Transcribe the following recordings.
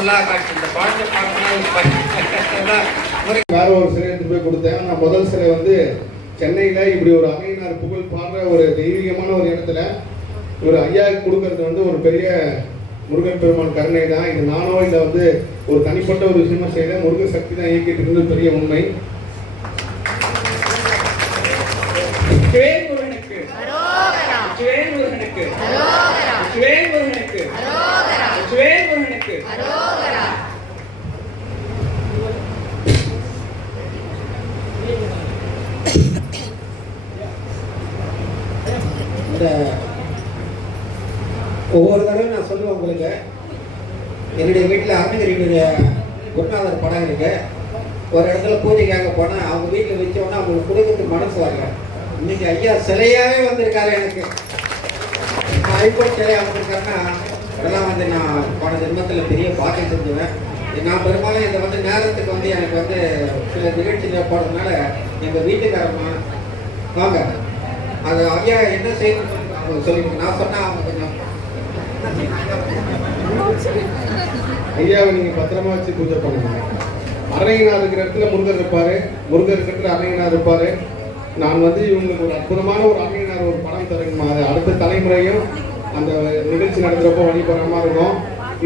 பொல்லா காட்சி. இந்த பாட்டை பார்க்கணும். வேற ஒரு சிலை எடுத்து போய் கொடுத்தேன். நான் முதல் சிலை வந்து சென்னையில இப்படி ஒரு அகையினார் புகழ் பாடுற ஒரு தெய்வீகமான ஒரு இடத்துல ஒரு ஐயாவுக்கு கொடுக்கறது வந்து ஒரு பெரிய முருகன் பெருமான் கருணை தான். இது நானோ இல்லை வந்து ஒரு தனிப்பட்ட ஒரு விஷயமா செய்யல, முருக சக்தி தான் இயக்கிட்டு இருந்தது பெரிய உண்மை. ஒவ்வொரு தடவையும் நான் சொல்லுவேன் உங்களுக்கு, என்னுடைய வீட்டில் அருணகிரியுடைய குருநாதர் படம் இருக்கு. ஒரு இடத்துல பூஜைக்காக போனால் அவங்க வீட்டில் வச்சோன்னா அவங்களுக்கு கொடுக்கறதுக்கு மனசு வரல. இன்னைக்கு ஐயா சிலையாகவே வந்திருக்காரு. எனக்கு ஐபோன் சிலையாக வந்திருக்காருன்னா அதெல்லாம் வந்து நான் போன ஜென்மத்தில் பெரிய பாக்கியம் செஞ்சுவேன். நான் பெரும்பாலும் இதை வந்து நேரத்துக்கு வந்து எனக்கு வந்து சில நிகழ்ச்சிகள் போடுறதுனால எங்கள் வீட்டுக்காரமா வாங்க அது ஐயா என்ன செய்யணும்னு அவங்க சொல்லிட்டு நான் சொன்னால் அவங்க கொஞ்சம் ஐயாவை நீங்க பத்திரமா வச்சு பூஜை பண்ணுங்க. அரங்கநாதர் இருக்கிற இடத்துல முருகர் இருப்பாரு, முருகர் இருக்கிற இடத்துல அரங்கநாதர் இருப்பாரு. நான் வந்து இவங்களுக்கு ஒரு அற்புதமான ஒரு அரங்கநாதர் ஒரு படம் தருங்கம்மா. அது அடுத்த தலைமுறையும் அந்த நிகழ்ச்சி நடத்துறப்போ வழிபடுற மாதிரி இருக்கும்.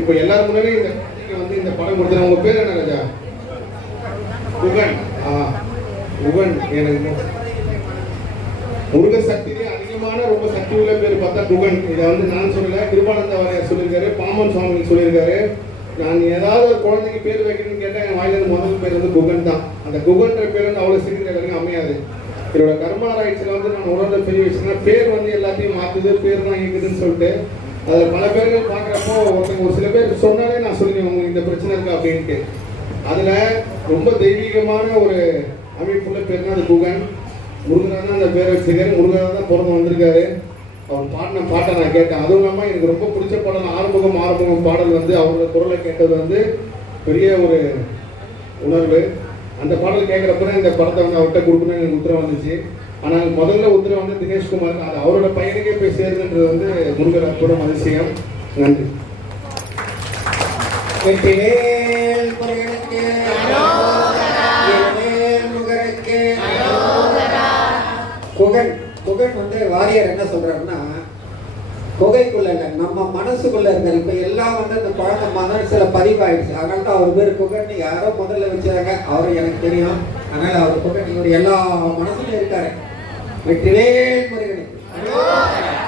இப்போ எல்லாரும் முன்னாடியும் இந்த வந்து இந்த படம் கொடுத்துருங்க. உங்க பேர் என்ன ராஜா? குகன். குகன். எனக்கு முருக சக்தியிலே அதிகமான ரொம்ப சக்தி உள்ள பேர் பார்த்தா குகன். இதை வந்து நான் சொல்லல, கிருபானந்த வாரியார் சொல்லியிருக்காரு, பாமன் சுவாமி சொல்லியிருக்காரு. நான் ஏதாவது ஒரு குழந்தைக்கு பேர் வைக்கணும்னு கேட்டால் என் வாயிலிருந்து முதல் பேர் வந்து குகன் தான். அந்த குகன்ற பேர் வந்து அவ்வளோ சீக்கிரம் வரைக்கும் அமையாது. என்னோட கர்மாராய்ச்சியில் வந்து நான் உணர்ந்த பெரிய விஷயம்னா பேர் வந்து எல்லாத்தையும் மாற்றுது, பேர் தான் இயக்குதுன்னு சொல்லிட்டு அதில் பல பேர்கள் பார்க்குறப்போ ஒருத்தங்க ஒரு சில பேர் சொன்னாலே நான் சொல்லுவேன் உங்களுக்கு இந்த பிரச்சனை இருக்கு அப்படின்ட்டு. அதில் ரொம்ப தெய்வீகமான ஒரு அமைப்புள்ள பேர்னா அது குகன். முருகனாக தான் அந்த பேரை வச்சிருக்காரு, முருகனாக தான் பிறந்து வந்திருக்காரு. அவர் பாடின பாட்டை நான் கேட்டேன். அதுவும் இல்லாமல் எனக்கு ரொம்ப பிடிச்ச பாடல் ஆறுமுகம் பாடல் வந்து அவரோட குரலை கேட்டது வந்து பெரிய ஒரு உணர்வு. அந்த பாடல் கேட்குறப்ப இந்த படத்தை வந்து அவர்கிட்ட கொடுக்கணும்னு எனக்கு உத்தரவு வந்துச்சு. ஆனால் முதல்ல உத்தரவு வந்து தினேஷ்குமார், அது அவரோட பையனுக்கே போய் சேருதுன்றது வந்து முருகர் அற்புதம் அதிசயம். நன்றி. குகன் குகன் வந்து வாரியார் என்ன சொல்றாருன்னா, குகைக்குள்ள இல்லை நம்ம மனசுக்குள்ள இருக்காரு. இப்ப எல்லாம் வந்து அந்த குழந்தை மனசுல பதிவாயிடுச்சு. அதனால தான் அவர் பேர் குகன். யாரோ முதல்ல வச்சாங்க, அவரு எனக்கு தெரியும். அதனால அவர் குகன், இவர் எல்லா மனசுலயும் இருக்காரு. வெற்றிவேல் முருகனுக்கு.